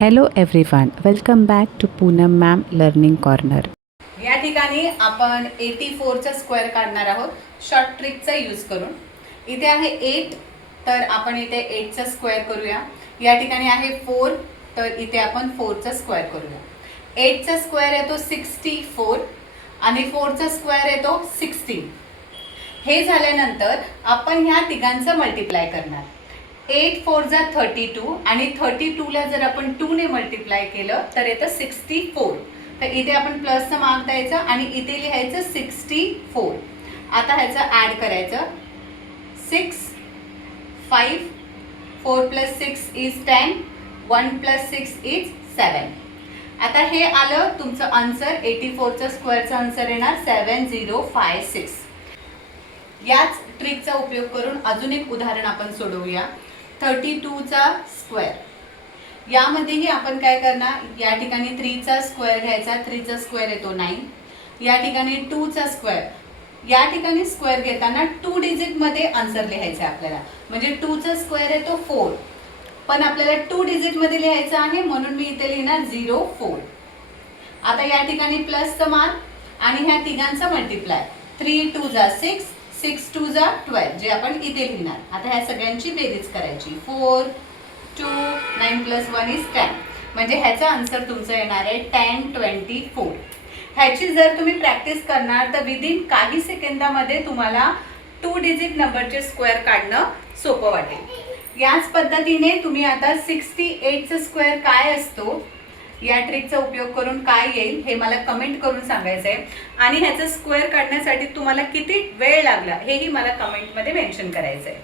Hello everyone, welcome back to Poonam ma'am learning corner. या ठिकाणी आपण 84चा स्क्वेअर काढणार आहोत शॉर्ट ट्रिकचा यूज करून. इथे आहे 8, तर आपण इथे 8चा स्क्वेअर करूया. या ठिकाणी आहे 4, तर इथे आपण 4चा स्क्वेअर करूया. 8चा स्क्वेअर येतो 64 आणि 4चा स्क्वेअर येतो 16. हे झाल्यानंतर आपण ह्या तिघांचं मल्टिप्लाय करणार. 8 4 जा 32 आणि 32ला जर आपण 2 ने मल्टिप्लाय केलं तर येतं 64. तर इथे आपण प्लसचं मार्क द्यायचं आणि इथे लिहायचं 64. आता ह्याचं ॲड करायचं. 6 5 4 + 6 इज 10. 1 + 6 इज 7. आता हे आलं तुमचं आन्सर. 84चा स्क्वेअरचा आन्सर येणार 7056. याच ट्रिकचा उपयोग करून अजून एक उदाहरण आपण सोडवूया. 32चा स्क्वेअर. यामध्येही आपण काय करणार, या ठिकाणी 3चा स्क्वेअर घ्यायचा. 3चा स्क्वेअर येतो 9. या ठिकाणी 2चा स्क्वेअर. या ठिकाणी स्क्वेअर घेताना 2 डिजिटमध्ये आन्सर लिहायचं आहे आपल्याला. म्हणजे 2चा स्क्वेअर येतो 4, पण आपल्याला 2 डिजिटमध्ये लिहायचं आहे म्हणून मी इथे लिहिणार 04. आता या ठिकाणी प्लसचं मार्क आणि ह्या तिघांचा मल्टिप्लाय. 3 2 जा 6, 6 2 जा 12, जे आपण इथे लिहिणार. आता ह्या सगळ्यांची बेरीज करायची. 4 2 9 + 1 इज 10. म्हणजे ह्याचा आन्सर तुमचं येणार आहे 1024. ह्याची जर तुम्ही प्रॅक्टिस करणार तर विदिन काही सेकंदामध्ये तुम्हाला 2 डिजिट नंबरचे स्क्वेअर काढणं सोपं वाटेल. याच पद्धतीने तुम्ही आता 68चा स्क्वेअर काय असतो या ट्रिकचा उपयोग करून काय येईल हे मला कमेंट करून सांगायचं आहे. आणि ह्याचं स्क्वेअर काढण्यासाठी तुम्हाला किती वेळ लागला हेही मला कमेंटमध्ये मेन्शन करायचं आहे.